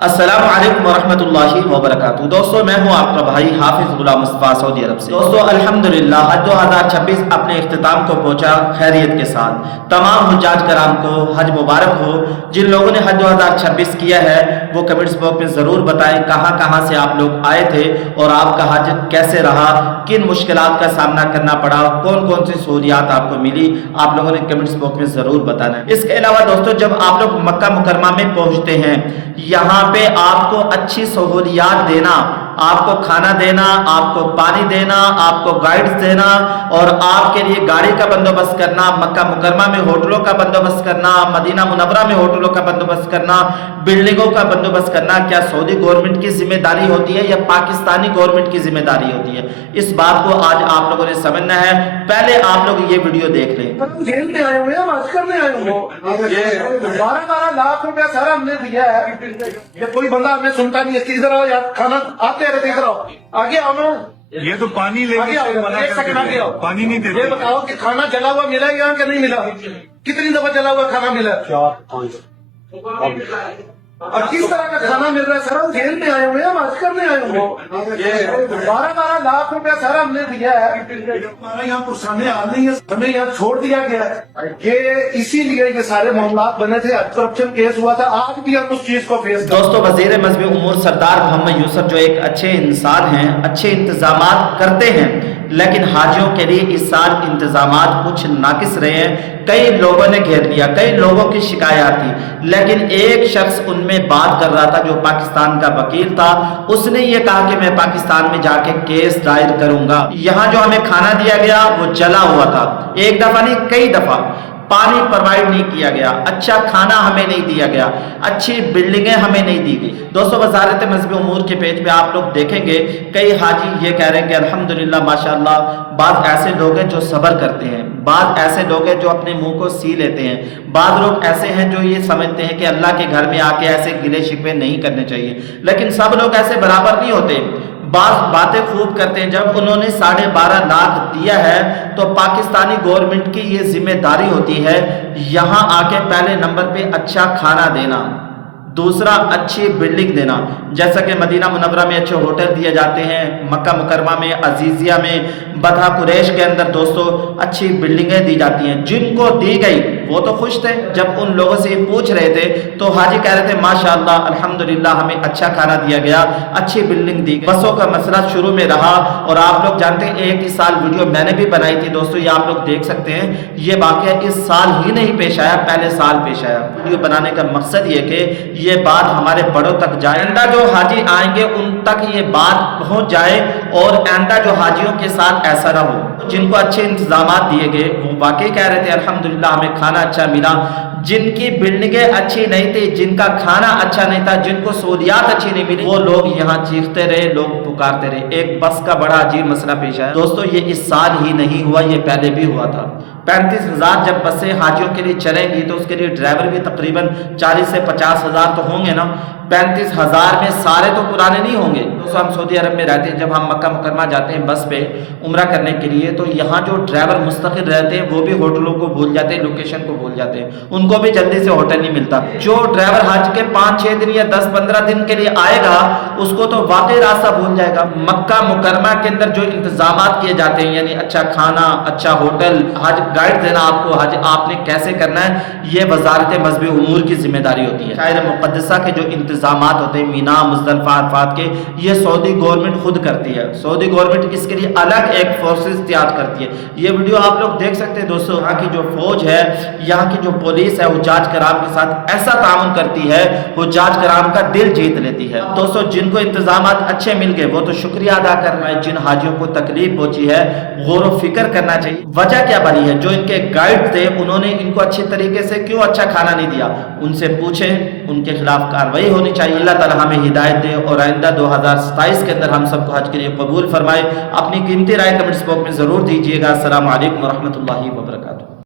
अस्सलाम वालेकुम वरहमतुल्लाहि वबरकातुहू। दोस्तों, मैं हूं आपका भाई हाफिज गुलाम मुस्तफा सऊदी अरब से। दोस्तों, अल्हम्दुलिल्लाह हज 2026 अपने इख्तिताम को पहुंचा खैरियत के साथ। तमाम हुज्जाज कराम को हज मुबारक हो। जिन लोगों ने हज 2026 किया है वो कमेंट्स बॉक्स में ज़रूर बताएं कहां से आप लोग आए थे और आपका हज कैसे रहा, किन मुश्किलात का सामना करना पड़ा, कौन कौन सी सहूलियात आपको मिली, आप लोगों ने कमेंट्स बॉक्स में ज़रूर बताना है। इसके अलावा दोस्तों, जब आप लोग मक्का मुकरमा में पहुंचते हैं, यहाँ पे आपको अच्छी सहूलियात देना, आपको खाना देना, आपको पानी देना, आपको गाइड्स देना और आपके लिए गाड़ी का बंदोबस्त करना, मक्का मुकरमा में होटलों का बंदोबस्त करना, मदीना मुनव्वरा में होटलों का बंदोबस्त करना, बिल्डिंगों का बंदोबस्त करना, क्या सऊदी गवर्नमेंट की जिम्मेदारी होती है या पाकिस्तानी गवर्नमेंट की जिम्मेदारी होती है? इस बात को आज आप लोगों ने समझना है। पहले आप लोग ये वीडियो देख लें। जेल में आए हुए हैं, हम हज करने आए हुए हैं। 12 लाख रुपया सारा हमने दिया है। ये कोई बंदा हमें सुनता नहीं है कि इधर आओ यार, खाना आते रहे, देख रहा हो आगे आओ ना। ये तो पानी लेके एक सेकंड आगे आओ, पानी नहीं देते। ये बताओ कि खाना जला हुआ मिला या कि नहीं मिला? कितनी दफा जला हुआ खाना मिला? 4-5। और किस तरह का खाना मिल रहा है? सर हम जेल में आए हुए हैं, हम हज करने आए हुए हैं। 12 लाख रुपया सारा हमने दिया है। हमारा यहाँ पुरसाने हाल नहीं है, हमें यहाँ छोड़ दिया गया है। ये इसीलिए ये सारे मामला बने थे, करप्शन केस हुआ था, आज भी हम उस चीज को फेस कर। दोस्तों, वजीर मजहबी उमूर सरदार मोहम्मद यूसुफ जो एक अच्छे इंसान हैं, अच्छे इंतजामात करते हैं, लेकिन हाजियों के लिए इस साल इंतजामात कुछ नाकिस रहे हैं। कई लोगों ने घेर लिया, कई लोगों की शिकायत थी, लेकिन एक शख्स उनमें बात कर रहा था जो पाकिस्तान का वकील था। उसने ये कहा कि मैं पाकिस्तान में जाके केस दायर करूंगा। यहाँ जो हमें खाना दिया गया वो जला हुआ था, एक दफा नहीं कई दफा। पानी प्रोवाइड नहीं किया गया, अच्छा खाना हमें नहीं दिया गया, अच्छी बिल्डिंगें हमें नहीं दी गई। दोस्तों, वजारत मजहबी उमूर के पेज पे आप लोग देखेंगे कई हाजी ये कह रहे हैं कि अल्हम्दुलिल्लाह माशाअल्लाह। बाद ऐसे लोग हैं जो सब्र करते हैं, बाद ऐसे लोग हैं जो अपने मुंह को सी लेते हैं, बाद लोग ऐसे हैं जो ये समझते हैं कि अल्लाह के घर में आके ऐसे गिले शिकवे नहीं करने चाहिए। लेकिन सब लोग ऐसे बराबर नहीं होते, बातें खूब करते हैं। जब उन्होंने 12.5 लाख दिया है तो पाकिस्तानी गवर्नमेंट की ये जिम्मेदारी होती है यहाँ आके पहले नंबर पे अच्छा खाना देना, दूसरा अच्छी बिल्डिंग देना। जैसा कि मदीना मुनव्वरा में अच्छे होटल दिए जाते हैं, मक्का मुकरमा में, अजीजिया में, बधा कुरैश के अंदर दोस्तों अच्छी बिल्डिंगें दी जाती हैं। जिनको दी गई वो तो खुश थे। जब उन लोगों से पूछ रहे थे तो हाजी कह रहे थे माशाअल्लाह अल्हम्दुलिल्लाह हमें अच्छा खाना दिया गया, अच्छी बिल्डिंग दी गई। बसों का मसला शुरू में रहा और आप लोग जानते हैं एक ही साल वीडियो मैंने भी बनाई थी दोस्तों, ये आप लोग देख सकते हैं। ये वाकया इस साल ही नहीं पेश आया, पहले साल पेश आया। वीडियो बनाने का मकसद ये कि ये बात हमारे बड़ों तक जाए, आइंदा जो हाजी आएंगे उन तक ये बात पहुंच जाए और आइंदा जो हाजियों के साथ ऐसा ना हो। जिनको अच्छे इंतजामात दिए गए वो वाकई कह रहे थे अल्हम्दुलिल्लाह हमें खाना अच्छा मिला। जिनकी बिल्डिंगें अच्छी नहीं थी, जिनका खाना अच्छा नहीं था, जिनको सहूलियात अच्छी नहीं मिली, वो लोग यहाँ चीखते रहे, लोग पुकारते रहे। एक बस का बड़ा अजीब मसला पेश आया दोस्तों। ये इस साल ही नहीं हुआ, ये पहले भी हुआ था। 35,000 जब बसें हाजियों के लिए चलेंगी तो उसके लिए ड्राइवर भी तकरीबन 40 से 50,000 तो होंगे ना। 35,000 में सारे तो पुराने नहीं होंगे। दोस्तों, हम सऊदी अरब में रहते हैं, जब हम मक्का मुकरमा जाते हैं बस पे उम्रा करने के लिए, तो यहाँ जो ड्राइवर मुस्तकिल रहते हैं वो भी होटलों को भूल जाते हैं, लोकेशन को भूल जाते हैं, उनको भी जल्दी से होटल नहीं मिलता। जो ड्राइवर हज के 5-6 दिन या 10-15 दिन के लिए आएगा उसको तो वाकई रास्ता भूल जाएगा। मक्का मुकरमा के अंदर जो इंतजामात किए जाते हैं, यानी अच्छा खाना, अच्छा होटल, हज गाइड देना आपको, हज आपने कैसे करना है, ये वजारत मजहबी उमूर की जिम्मेदारी होती है। शायर मुक़द्दसा के जो इंतजामात होते हैं मीना, मुज़दलिफ़ा, अरफात के, ये सऊदी गवर्नमेंट खुद करती है। सऊदी गवर्नमेंट इसके लिए अलग एक फोर्सेस तैयार करती है। ये वीडियो आप लोग देख सकते हैं दोस्तों। यहाँ की जो फौज है, यहाँ की जो पुलिस है, हुज्जाज कराम के साथ ऐसा ताउन करती है, हुज्जाज कराम का दिल जीत लेती है। दोस्तों, जिनको इंतजामात अच्छे मिल गए वो तो शुक्रिया अदा करना है। जिन हाजियों को तकलीफ पहुंची है गौर व फिक्र करना चाहिए, वजह क्या बनी है। जो इनके गाइड थे उन्होंने इनको अच्छे तरीके से क्यों अच्छा खाना नहीं दिया, उनसे पूछें, उनके खिलाफ कार्रवाई होनी चाहिए। अल्लाह ताला हमें हिदायत दे और आइंदा 2027 के अंदर हम सबको हज के लिए कबूल फरमाए। अपनी कीमती राय कमेंट्स बॉक्स में जरूर दीजिएगा। अस्सलाम वालेकुम रहमतुल्लाहि व बरकातहू।